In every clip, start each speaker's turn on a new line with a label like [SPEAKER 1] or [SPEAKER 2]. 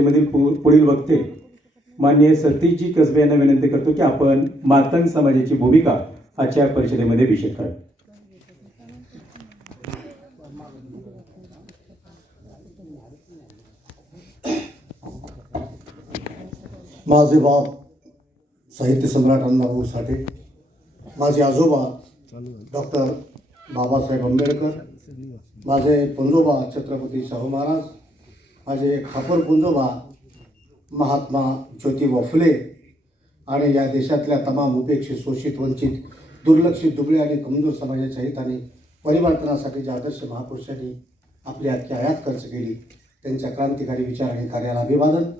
[SPEAKER 1] मधील पु- पुढील वक्ते मान्य सतीशजी कसबे यांना विनंती करतो की आपण मातंग समाजाची भूमिका आजच्या परिषदेमध्ये विषय करा.
[SPEAKER 2] माझे बाप साहित्य सम्राट अण्णाभाऊ साठे माझे आजोबा डॉक्टर बाबासाहेब आंबेडकर माझे पंजोबा छत्रपती शाहू महाराज माझे खापर कुंजोबा महात्मा ज्योतिबा फुले आणि या देशातल्या तमाम उपेक्षित शोषित वंचित दुर्लक्षित दुबळे आणि कमजोर समाजाच्या हिताने परिवर्तनासाठी ज्या आदर्श महापुरुषांनी आपली अख्खी आयात खर्च केली त्यांच्या क्रांतिकारी विचार आणि कार्याला अभिवादन.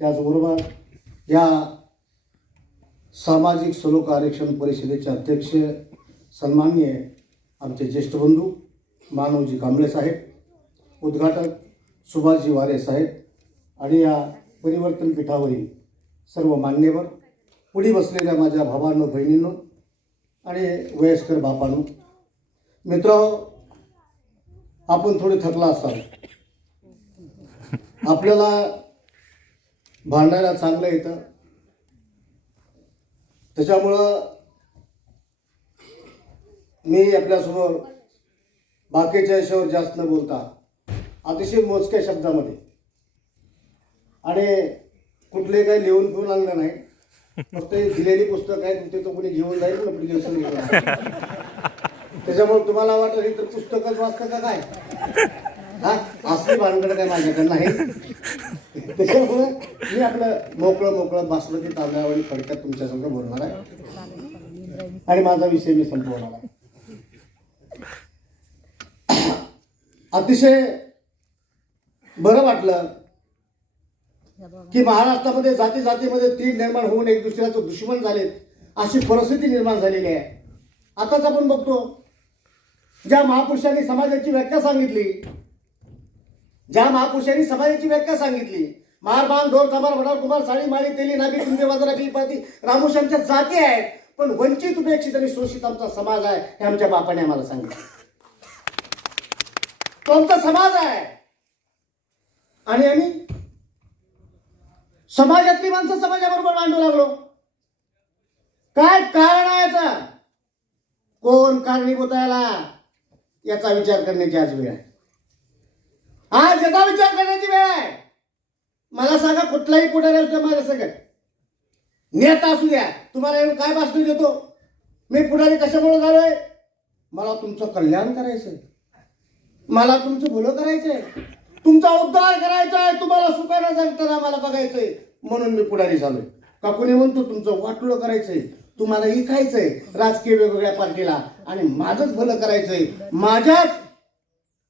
[SPEAKER 2] त्याचबरोबर या सामाजिक सलोक आरक्षण परिषदेचे अध्यक्ष सन्माननीय आमचे ज्येष्ठ बंधू मानवजी कांबळे साहेब उद्घाटक सुभाषजी वारे साहेब आणि या परिवर्तन पीठावरील सर्व मान्यवर पुढे बसलेल्या माझ्या भावांनो बहिणींनो आणि वयस्कर बापांनो मित्र आपण थोडे थकला असाल. आपल्याला भांडायला चांगलं येतं. त्याच्यामुळं मी आपल्यासमोर बाकीच्या याच्यावर जास्त न बोलता अतिशय मोजक्या शब्दामध्ये. आणि कुठले काही लिहून घेऊन आणलं नाही. फक्त दिलेली पुस्तक आहे ते तो कोणी घेऊन जाईल पण application घेऊन त्याच्यामुळे तुम्हाला वाटत हे तर पुस्तकच वाचतं का काय? हा? असली भानगड काय माझ्याकडे नाही. त्याच्यामुळे मी आपलं मोकळं मोकळं बासमती तांदळावरी फडक्यात तुमच्या बोलणार आहे. आणि माझा विषय मी संपवणार आहे. अतिशय बरं वाटलं. की महाराष्ट्रामध्ये जाती जातीमध्ये तीन निर्माण होऊन एक दुसऱ्याचं दुश्मन झालेत अशी परिस्थिती निर्माण झालेली आहे. आताच आपण बघतो ज्या महापुरुषांनी समाजाची व्याख्या सांगितली ज्या महापुरुषांनी समाजाची व्याख्या सांगितली मारबान ढोर कमार वडार कुमार साळी माळी तेली नाबी कुंभे बाजारा पाती रामुशांच्या जाती आहेत पण वंचित उपेक्षित आणि शोषित आमचा समाज आहे हे आमच्या बापाने आम्हाला सांगितलं. तो आमचा समाज आहे. आणि आम्ही समाजातली माणसं समाजाबरोबर मांडू लागलो. काय कारण आहे याचा? कोण कारणीभूत आहे याला? याचा विचार करण्याची आज वेळ आहे. आज याचा विचार करण्याची वेळ आहे. मला सांगा कुठलाही पुढारी असतो माझ्या सगळं नेता असू द्या. तुम्हाला येऊन काय भाषण देतो? मी पुढारी कशामुळे झालोय? मला तुमचं कल्याण करायचंय. मला तुमचं भुलं करायचंय. तुमचा उद्धार करायचा आहे तुम्हाला सुखानं जगताना मला बघायचंय. म्हणून मी पुढारी झालोय. का कोणी म्हणतो तुमचं वाटोळं करायचंय तुम्हाला इकायचंय राजकीय वेगवेगळ्या पार्टीला. आणि माझंच भलं करायचंय. माझ्याच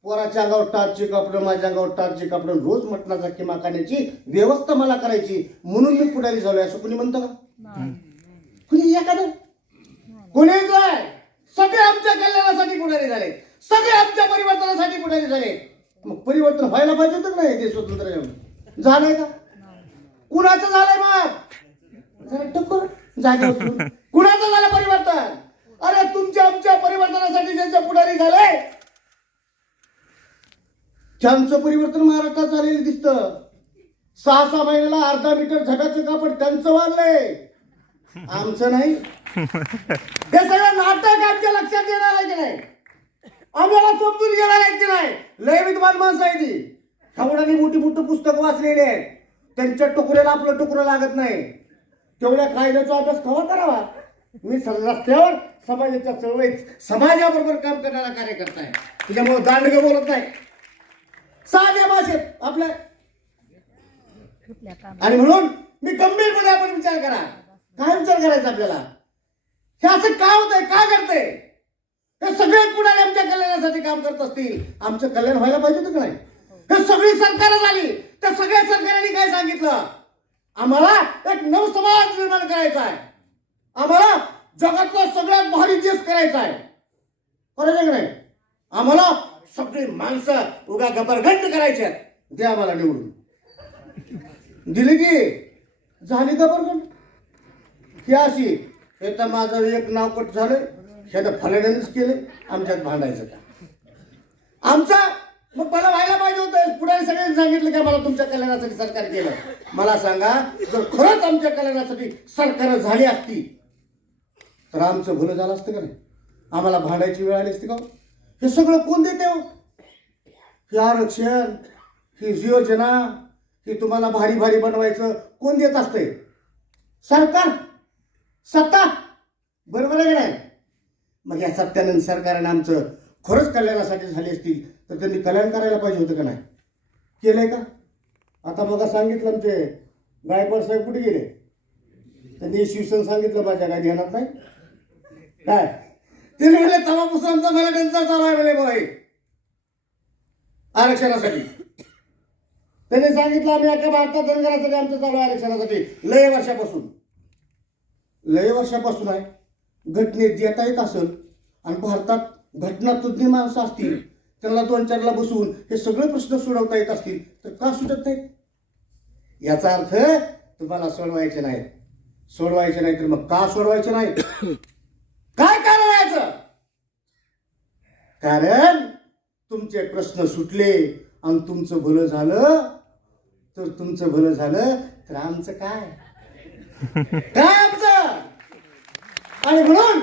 [SPEAKER 2] पोराच्या अंगावर टारची कपडं माझ्या अंगावर टारची कपडं रोज मटणाचा किमा खाण्याची व्यवस्था मला करायची. म्हणून मी पुढारी झालोय असं कुणी म्हणतं का? कुणी एखादं? कुणी काय सगळे आमच्या कल्याणासाठी पुढारी झाले. सगळे आमच्या परिवर्तनासाठी पुढारी झाले. मग परिवर्तन व्हायला पाहिजे तर नाही ते स्वतंत्र येऊन. झालंय का? कुणाचं झालंय मग जरा टक्कर. जागे कुणाचं झालं परिवर्तन? अरे तुमच्या आमच्या परिवर्तनासाठी ज्यांच्या पुढारी झाले त्यांचं परिवर्तन महाराष्ट्रात झालेलं दिसतं. सहा सहा महिन्याला अर्धा मीटर झटाचं कापड त्यांचं वाढलंय. आमचं नाही. हे सगळं नाटक आमच्या लक्षात येणार आहे की नाही? आम्हाला समजून घेणार आहे की नाही? लय विद्वान माणसं आहे ती एवढ्यानी मोठी मोठी पुस्तकं वाचलेली आहेत. त्यांच्या टुकड्याला आपलं टुकरं लागत नाही. तेवढ्या कायद्याचा अभ्यास कवा करावा? मी रस्त्यावर समाजाच्या चळवळीत समाजाबरोबर काम करणारा कार्यकर्ता आहे. त्याच्यामुळे दांडग बोलत नाही. साध्या भाषेत आपल्या आणि म्हणून मी गंभीरपणे आपण विचार करा. काय विचार करायचा आपल्याला? हे असं का होतंय? का घडतंय? हे सगळे पुढारी आमच्या कल्याणासाठी काम करत असतील. आमचं कल्याण व्हायला पाहिजे होतं का नाही? हे सगळी सरकार झाली. त्या सगळ्या सरकारांनी काय सांगितलं? आम्हाला एक नव समाज निर्माण करायचा आहे. आम्हाला जगातला सगळ्यात भारी देश करायचा आहे. करायचं की नाही? आम्हाला सगळी माणसं उगा गबरघंट करायची आहेत. दे आम्हाला निवडून. दिली की? झाली गबरघंट ही अशी. हे तर माझं एक नाव पट झालं हे तर फलाण्यानेच केलं आमच्यात भांडायचं का? आमचा मग मला व्हायला पाहिजे होतं. पुढे सगळ्यांनी सांगितलं का मला तुमच्या कल्याणासाठी सरकार केलं. मला सांगा जर खरंच आमच्या कल्याणासाठी सरकार झाली असती तर आमचं भलं झालं असतं का नाही? आम्हाला भांडायची वेळ आली असती का हो? हे सगळं कोण देते हो? हे आरक्षण ही योजना ही तुम्हाला भारी भारी बनवायचं कोण देत असतंय? सरकार. सत्ता. बरोबर आहे का नाही? मग या सत्यानंद सरकारनं आमचं खरंच कल्याणासाठी झाली असतील तर त्यांनी कल्याण करायला पाहिजे होतं का नाही? केलं आहे का? आता मग सांगितलं आमचे गायकवाड साहेब कुठे गेले? त्यांनी शिवसेना सांगितलं माझ्या काय ध्यानात नाही. काय? ते म्हणले तेव्हापासून आमचा मला त्यांचा चालू आहे म्हणे भाई. आरक्षणासाठी. त्यांनी सांगितलं आम्ही अख्या भारतात धनगरासाठी आमचं चालू आहे आरक्षणासाठी. लय वर्षापासून. लय वर्षापासून आहे. घटनेत येता येत असेल आणि भारतात घटनातज्ञ माणसं असतील त्यांना दोन चारला बसवून हे सगळे प्रश्न सोडवता येत असतील तर का सुटत नाहीत? याचा अर्थ तुम्हाला सोडवायचे नाही सोडवायचे नाही तर मग का सोडवायचे नाही काय कारण याचं? कारण तुमचे प्रश्न सुटले आणि तुमचं भलं झालं तर तुमचं भलं झालं तर आमचं काय? काय आमचं? आणि म्हणून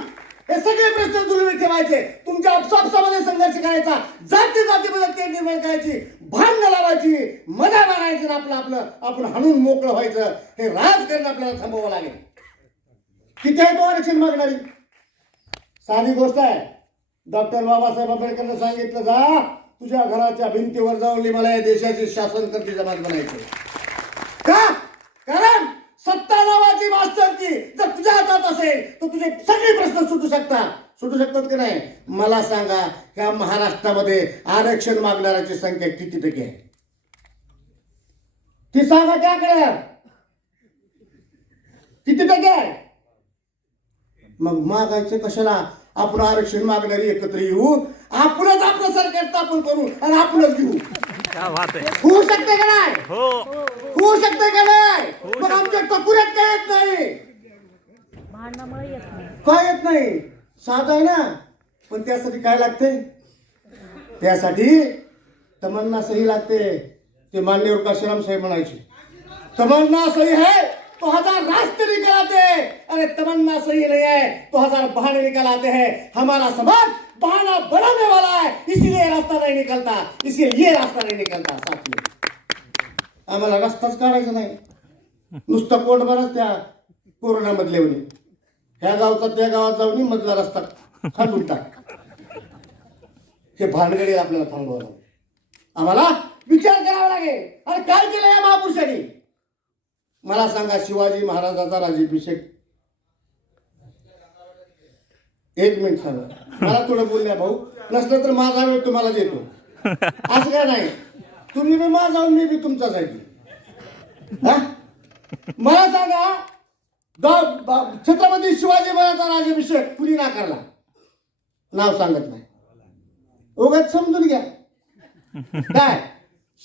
[SPEAKER 2] हे सगळे प्रश्न जुळवून ठेवायचे. तुमच्या आपसापसामध्ये संघर्ष करायचा जाती जातीमध्ये ते निर्माण करायची भांड लावायची मजा मारायची ना आपलं आपलं आपण हाणून मोकळं व्हायचं. हे राजकारण आपल्याला थांबवावं लागेल. किती आहे तो आरक्षण मागणारी? साधी गोष्ट आहे. डॉक्टर बाबासाहेब आंबेडकरनं सांगितलं जा तुझ्या घराच्या भिंतीवर जाऊन मला या देशाचे शासन करते जमात बनायचं. का? कारण सत्ता नावाची मास्टरची जर तुझ्या हातात असेल तर तुझे सगळे प्रश्न सुटू शकतात. सुटू शकतात की नाही? मला सांगा ह्या महाराष्ट्रामध्ये आरक्षण मागणाऱ्याची संख्या किती टक्के आहे? ती सांगा त्याकडे किती टक्के आहे? मग मागायचं कशाला? आपण आरक्षण मागणारी एकत्र येऊ आपणच आपलं सरकार स्थापन करू आणि आपणच घेऊ. होऊ शकते का नाही?
[SPEAKER 3] हो.
[SPEAKER 2] होऊ शकते का नाही? मग आमच्या टकुऱ्यात काय येत नाही?
[SPEAKER 4] भांडणामुळे येत नाही.
[SPEAKER 2] काय येत नाही? साधं आहे ना? पण त्यासाठी काय लागते? त्यासाठी तमन्ना सही लागते. ते मान्यवर काशीराम साहेब म्हणायचे तमन्ना सही है तो हजार रास्ते निकल आते हैं अरे तमन्ना सही नहीं है तो हजार बहाने निकल आते हैं। हमारा समाज बहाना बनाने वाला है इसीलिए रास्ता नहीं निकलता इसीलिए ये रास्ता नहीं निकलता साथियों। आम्हाला रस्ताच काढायचा नाही. नुसतं कोण बरंच त्या कोरोना म्हणे. ह्या गावचा त्या गावात जाऊन मधला रस्ता खालून टाक. हे भानगडी आपल्याला थांबवावं लागेल आम्हाला विचार करावा लागेल. अरे काय केलं या महापुरुषांनी? मला सांगा शिवाजी महाराजाचा राजाभिषेक एक मिनिट सांगा मला थोडं बोलल्या भाऊ. नसलं तर माझा वेळ तुम्हाला देतो. असं काय नाही. तुम्ही बी माझा मी बी तुमचा जाईल. हा? मला सांगा छत्रपती शिवाजी महाराजांचा राजाभिषेक कुणी नाकारला नाव सांगत नाही. उगाच समजून घ्या. काय?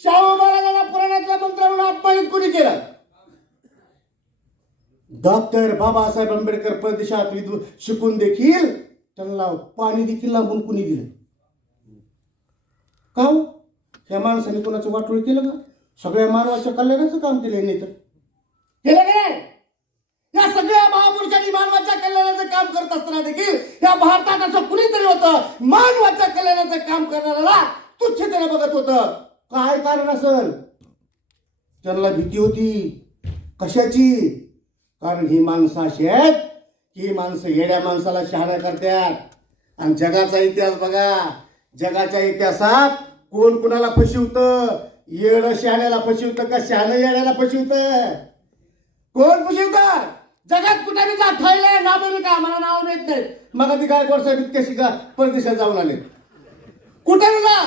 [SPEAKER 2] शाहू महाराजांना पुराणातला मंत्र म्हणून अपमानित कुणी केलं? डॉक्टर बाबासाहेब आंबेडकर परदेशात विद्व शिकून देखील त्यांना पाणी देखील लागून कुणी दिलं? का त्या ह्या माणसाने कोणाचं वाटोळ केलं का? सगळ्या मानवाच्या कल्याणाचं काम केलं नाही तर. केलं का नाही या सगळ्या महापुरुषांनी मानवाच्या कल्याणाचं काम करत असताना देखील या भारतात असं कुणीतरी होतं मानवाच्या कल्याणाचं काम करणाऱ्याला तुच्छतेने बघत होतं. काय कारण असल? त्यांना भीती होती. कशाची? कारण ही माणसं अशी आहेत की ही माणसं येड्या माणसाला शहाण्या करतात. आणि जगाचा इतिहास बघा. जगाच्या इतिहासात कोण कुणाला फसवतं? येड शहाण्याला फसवतं का शहाणं येण्याला फसवतं? कोण फसवतं? जगात कुठे बी जा थायलंड अमेरिका मला नाव येत नाही मग ती काय साहेब इतके शिका परदेशात जाऊन आले. कुठे जा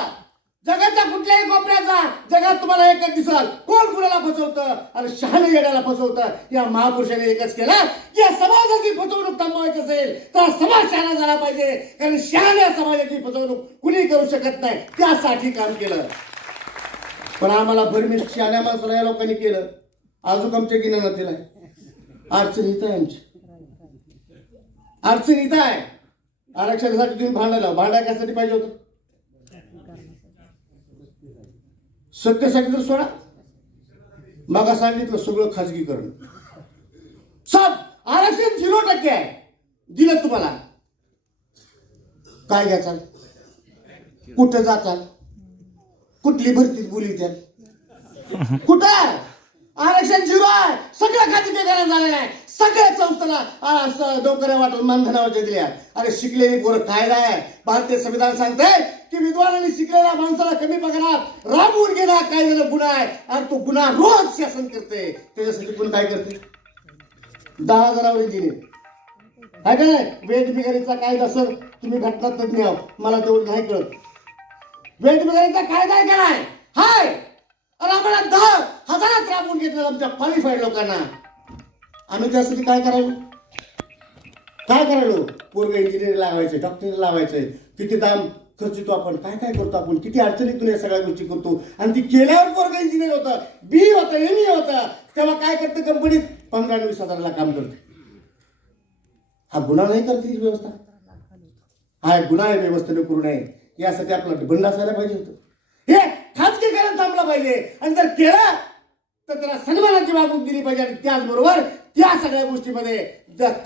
[SPEAKER 2] जगाच्या कुठल्याही कोपऱ्याचा जगात तुम्हाला एकच दिसाल. कोण कुणाला फसवतं? अरे शहाणे येण्याला फसवतं. या महापुरुषाने एकच केला. या समाजाची फसवणूक थांबवायची असेल तर समाज शहाणा झाला पाहिजे. कारण शहाण्या समाजाची फसवणूक कुणी करू शकत नाही. त्यासाठी काम केलं. पण आम्हाला भरमीर शहाण्या माणसाला या लोकांनी केलं. अजून आमच्या गिन्यानं तिला अडचण इथं आहे आमची. अडचण इथं आहे. आरक्षणासाठी तुम्ही भांडायला भांडा कशासाठी पाहिजे होतं? सत्तेसाठी तर सोडा. मागा सांगितलं सगळं खाजगीकरण. सब आरक्षण झिरो टक्के आहे. दिलं तुम्हाला. काय घ्याचाल? कुठं जाचाल कुठली भरतीत बोली त्या कुठं? आरक्षण झिरो आहे. सगळं खाजगीकरण झालेलं आहे सगळ्या संस्थांना आ, वाटून मानधनावरच्या दिल्या अरे शिकलेली पोरं काय आहे. भारतीय संविधान सांगते की विद्वान शिकलेल्या माणसाला कमी पगारात राबवून गेला काय झालं गुन्हा आहे. आणि तो गुन्हा रोज शासन करते. त्याच्यासाठी कोण काय करते? दहा हजारावर इंजिनियर काय का नाही? वेद बिगारीचा कायदा सर तुम्ही घटना तज्ञ आहो मला तेवढं नाही कळत. वेद बिगारीचा कायदा आहे का हाय! आणि आम्हाला दहा हजारात राबवून घेतलं आमच्या क्वालिफाईड लोकांना. आम्ही त्यासाठी काय करावं काय करायलो? पूर्ण इंजिनिअर लावायचे डॉक्टर लावायचे किती दाम खर्चितो आपण. काय काय करतो आपण? किती अडचणीतून या सगळ्या गोष्टी करतो? आणि ती केल्यावर पोरग इंजिनियर होतं. बी होतं एम ए होतं. तेव्हा काय करते कंपनीत पंधरा वीस हजाराला काम करते. हा गुन्हा नाही करते ही व्यवस्था. हा गुन्हा आहे व्यवस्थेने करू नये. यासाठी आपला बंड असायला पाहिजे होतं. हे खाजगीकरण थांबला पाहिजे. आणि जर केलं तर त्याला सन्मानाची वागणूक दिली पाहिजे. आणि त्याचबरोबर त्या सगळ्या गोष्टीमध्ये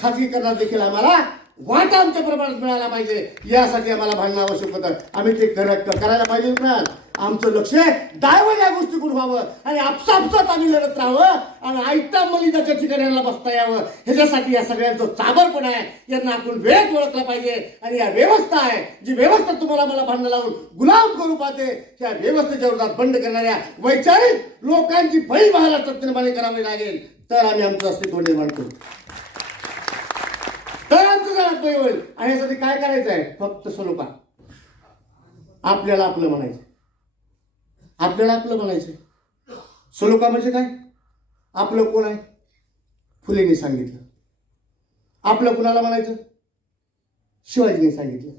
[SPEAKER 2] खाजगीकरणात देखील आम्हाला वाटा आमच्या प्रमाणात मिळाला पाहिजे. यासाठी आम्हाला भांडणं आवश्यक होतं. आम्ही ते करायला पाहिजे ना आमचं लक्ष डायवर या गोष्टीकडून व्हावं आणि आपसापसात आम्ही लढत राहावं आणि आयता मलिदाच्या ठिकाणाला बसता यावं. ह्याच्यासाठी या सगळ्यांचं चाबरपण आहे. यांना आपण वेळेत ओळखला पाहिजे आणि या व्यवस्था आहे. जी व्यवस्था तुम्हाला मला भांडण लावून गुलाम करू पाहते त्या व्यवस्थेच्या विरोधात बंड करणाऱ्या वैचारिक लोकांची फळी महाराष्ट्रात निर्माण करावी लागेल. तर आम्ही आमचं अस्तित्व निर्माण करू. तर आमचं अस्तित्व होईल आणि यासाठी काय करायचं आहे? फक्त स्वरूपा आपल्याला आपलं म्हणायचं. आपल्याला आपलं म्हणायचं सलोका म्हणजे काय? आपलं कोण आहे? फुलेने सांगितलं. आपलं कुणाला म्हणायचं? शिवाजीने सांगितलं.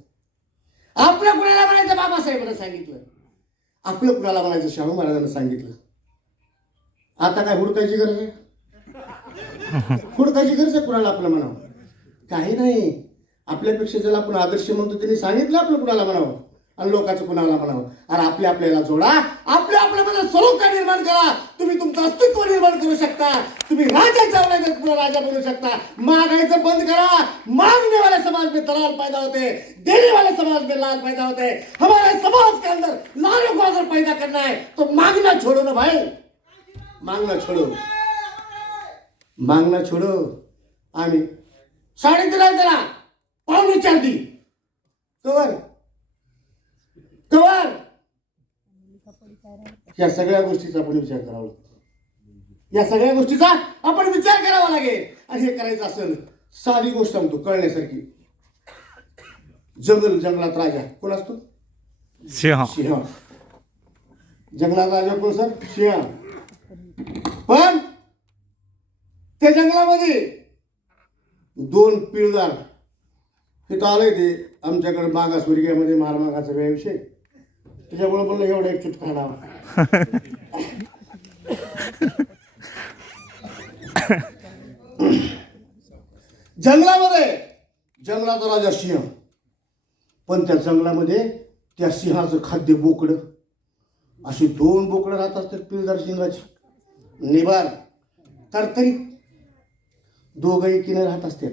[SPEAKER 2] आपलं कुणाला म्हणायचं? बाबासाहेबांना सांगितलं. आपलं कुणाला म्हणायचं? शाहू महाराजांना सांगितलं. आता काय हुडकायची गरज आहे? हुडकायची गरज आहे कुणाला आपलं म्हणावं काही नाही. आपल्यापेक्षा ज्याला आपण आदर्श म्हणतो त्यांनी सांगितलं आपलं कुणाला म्हणावं? आणि लोकांचं कुणाला म्हणावं? अरे आपल्या आपल्याला जोडा. आपल्या आपल्यामध्ये स्वरूप निर्माण करा. तुम्ही तुमचं अस्तित्व निर्माण करू शकता. तुम्ही राजाच्या राजा बनू शकता. मागायचं बंद करा. मांगने वाले समाज में दलाल पैदा होते. देने वाले समाज में लाल पैदा होते. हमारे समाज के अंदर लालों को अगर पैदा करना है तो मांगना छोड़ो ना भाई. मांगना छोड़ो. मागणं छोडो. आम्ही साडे दिला त्याला. पाहुणे चार दी कवर. कवर. या सगळ्या गोष्टीचा आपण विचार करावा लागतो. या सगळ्या गोष्टीचा आपण विचार करावा लागेल. आणि हे करायचं असेल साधी गोष्ट सांगतो कळण्यासारखी जंगल जंगलात राजा. कोण असतो?
[SPEAKER 3] सिंह.
[SPEAKER 2] सिंह. जंगलात राजा कोण सर? सिंह. पण त्या जंगलामध्ये? दोन पिळदार. हे तर आलंय ते आमच्याकडे मागासवर्गीयामध्ये महामागाचा वेळ विषय. त्याच्यामुळे म्हणलं एवढा एक चुटका लावा. जंगलामध्ये? जंगलाचा राजा सिंह. पण त्या जंगलामध्ये त्या सिंहाचं खाद्य बोकडं. अशी दोन बोकडं राहत असतात पिळदार सिंहाची. निबार तरतरी दोघंही किने राहत असतात.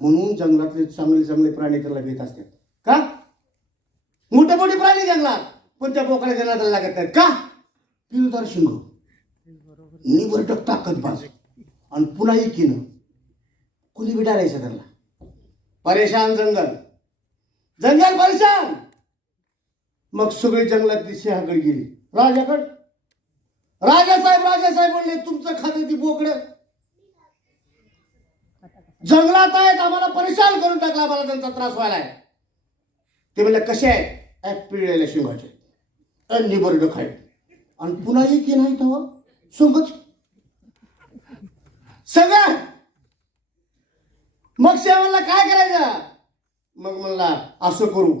[SPEAKER 2] म्हणून जंगलातले चांगले चांगले प्राणी त्याला घेत असतात. का? मोठे मोठे प्राणी जंगलात पण त्या बोकड्याच्या नादाला लागत नाहीत. का? पिलदार शिंग. निवडक ताकद बाज. आणि पुन्हा एकीनं कुणी बी डारायचं त्याला परेशान जंगल. जंगल परेशान. मग सगळी जंगलातली सिंहाकडे गेली. राजाकड. राजासाहेब राजासाहेब म्हणले तुमचं खाते ती बोकड्या जंगलात आहेत आम्हाला परेशान करून टाकला आम्हाला त्यांचा त्रास व्हायलाय. ते म्हणले कसे आहेत? पिळलेल्या शिंगाचे. निबर्ड खाय आणि पुन्हा एक नाही तेव्हा सोबत सगळं. मग शेवाला काय करायचं? मग म्हणला असं करू.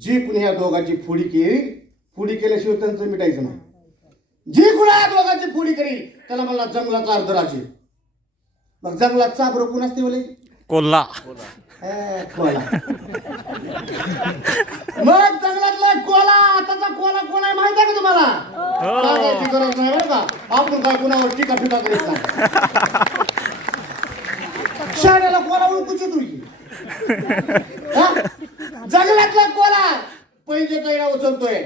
[SPEAKER 2] जी कुणी ह्या दोघांची फोडी केली फोडी केल्याशिवाय त्यांचं मिटायचं नाही. जी कुणा या दोघांची फोडी करील त्याला म्हणला जंगलाचा अर्ध मग जंगलात चाबर कोण असते बोले
[SPEAKER 3] कोल्हा.
[SPEAKER 2] ए, कोला मग जंगलातला कोला आताचा कोला कोण आहे माहिती आहे का तुम्हाला? सांगायची गरज नाही बरं का. आपण काय कुणावर टीका फिका करीत नाही. शाळेला कोला ओळखूची तुझी हा? जंगलातला कोला पैसे कैला उचलतोय.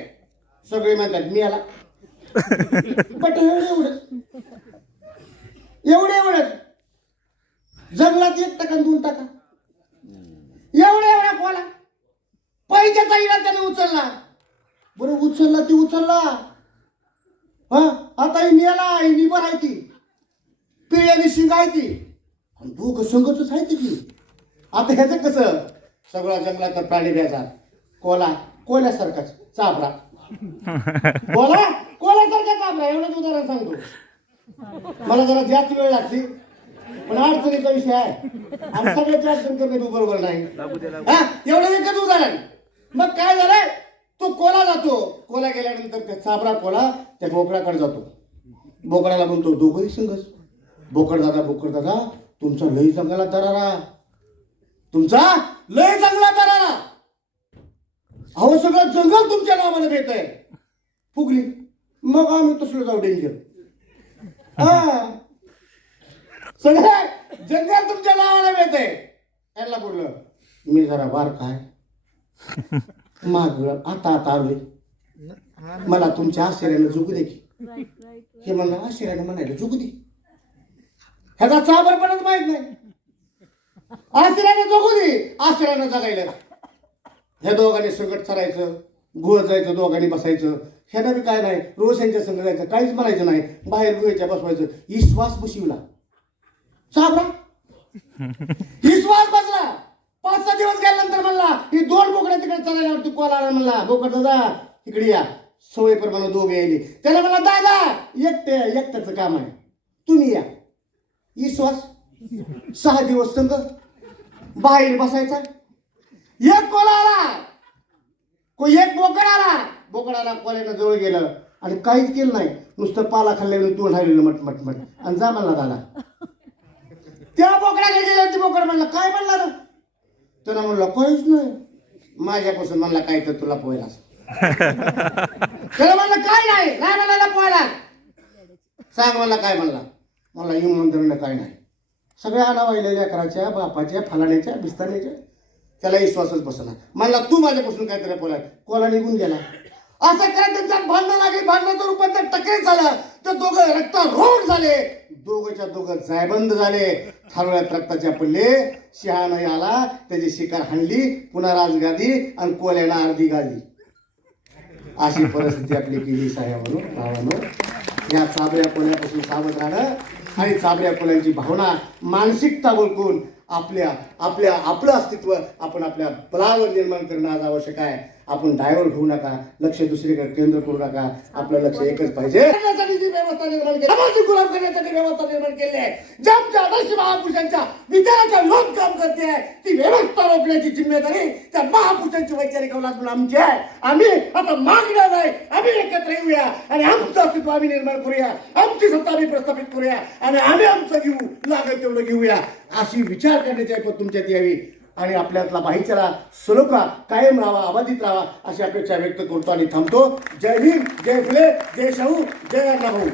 [SPEAKER 2] सगळे म्हणतात मी आला बट एवढे एवढं. एवढे टाका दोन टाका. एवढ्या एवढ्या कोला पैशाचा इडा त्याने उचलला बरं उचलला ती उचलला. हा आता ही मेला ही निबर आहे ती पिळ्याने शिंग आहे ती आणि दोघं संघच आहे ती. आता ह्याचं कसं? सगळा जंगलात प्राणी द्यायचा कोला कोल्यासारखाच चाबरा कोला? कोल्यासारखा चाबरा एवढंच उदाहरण सांगतो. मला जरा जास्त वेळ लागते. पण अडचणीचा विषय आहे. आणि सगळ्याची अडचण करणे बरोबर नाही. हा एवढं एकच उदाहरण. मग काय झालंय? तो कोला जातो. कोला गेल्यानंतर त्या चाबरा कोला त्या बोकडाकडे जातो. बोकडाला म्हणतो दोघंही संघच. बोकड दादा बोकड दादा तुमचा लई जंगलात दरारा. तुमचा लय जंगलात दरारा. अहो सगळं जंगल तुमच्या नावाने भेट आहे फुगली. मग आम्ही तसलं जाऊ डेंजर हा. सगळं जंगल तुमच्या नावाने भेट आहे यांना बोललं मी जरा बार काय? माग आता आता आलोय. मला तुमच्या आश्चर्यानं झुकू दे की. हे म्हणलं आश्चर्यानं म्हणायला झुकू दे. ह्याचा चाबरपणच माहीत नाही. आश्चर्यानं जगू दे. आश्चर्यानं जगायला. ह्या दोघांनी संकट करायचं गुळ जायचं दोघांनी बसायचं. ह्यानं बी काय नाही रोज यांच्या संग जायचं काहीच म्हणायचं नाही. बाहेर गुहेच्या बसवायचं. विश्वास बशिवला. साबरा विश्वास बसला. पाच सहा दिवस गेल्यानंतर म्हणला ही दोन बोकड्या तिकडे चालायला तू कॉल आला म्हणला बोकड दादा इकडे या. सवय प्रमाणे दोघे यायले. त्याला म्हणला दादा एकटे एकट्याचं काम आहे. तुम्ही या. विश्वास. सहा दिवस संघ बाहेर बसायचा. एक कोला आला. को एक बोकड आला. बोकड आला कोल्यानं जवळ गेलं. आणि काहीच केलं नाही. नुसतं पाला खाल्ल्याने तोंड राहिलेलं मट मट मट. आणि जा म्हणला दादा त्या बोकडाकडे गेलं ते बोकड म्हणलं काय म्हणला त्यानं म्हणलं काहीच नाही. माझ्यापासून म्हणला काय तर तुला पोहायला त्याला म्हणलं काय नाही नाही म्हणाला पोहायला. सांग मला काय म्हणला. मला येऊन म्हणतो काय नाही. सगळ्या अनावाहिलेल्या करायच्या बापाच्या फलाण्याच्या बिस्ताण्याच्या त्याला विश्वासच बसला. म्हणला तू माझ्यापासून काहीतरी बोलाय कोला निघून गेला. असं करत त्यांच्यात भांडणं लागली भांडणाचं रूपांतर टकरे झालं तर दोघं रक्त रोड झाले. दोघंच्या दोघं जायबंद झाले. थारोळ्यात रक्ताच्या पडले शहाणा आला त्याची शिकार हाणली पुन्हा राजगादी आणि कोल्याला अर्धी गादी. अशी परिस्थिती आपली केली साहेबांनो भावानो. या चाबऱ्या कोल्यापासून सावध राहणं आणि चाबऱ्या कोल्यांची भावना मानसिकता ओळखून आपल्या आपल्या आपलं अस्तित्व आपण आपल्या बलावर निर्माण करणं आज आवश्यक आहे. आपण डायव्हर्ट होऊ नका लक्ष दुसरीकडे केंद्र करू नका. आपलं लक्ष एकच पाहिजे. करण्यासाठी जी व्यवस्था निर्माण केली. सामाजिक गुलाम करण्यासाठी व्यवस्था निर्माण केली आहे. ज्यांच्या आदर्श महापुरुषांच्या विचाराच्या लोक काम करते आहे ती व्यवस्था रोखण्याची जिम्मेदारी त्या महापुरुषांची वैचारिक म्हणून आमची आहे. आम्ही आता मागणार नाही आम्ही एकत्र येऊया आणि आमचं अस्तित्व आम्ही निर्माण करूया. आमची सत्ता आम्ही प्रस्थापित करूया आणि आम्ही आमचं घेऊ. लागेल तेवढं घेऊया. अशी विचार करण्याची ऐपत तुमच्यात यावी. आणि आपल्यातला भाईचारा सलोखा कायम राहावा अबाधित राहावा अशी अपेक्षा व्यक्त करतो आणि थांबतो. जय भीम जय फुले जय शाहू जय अण्णा भाऊ.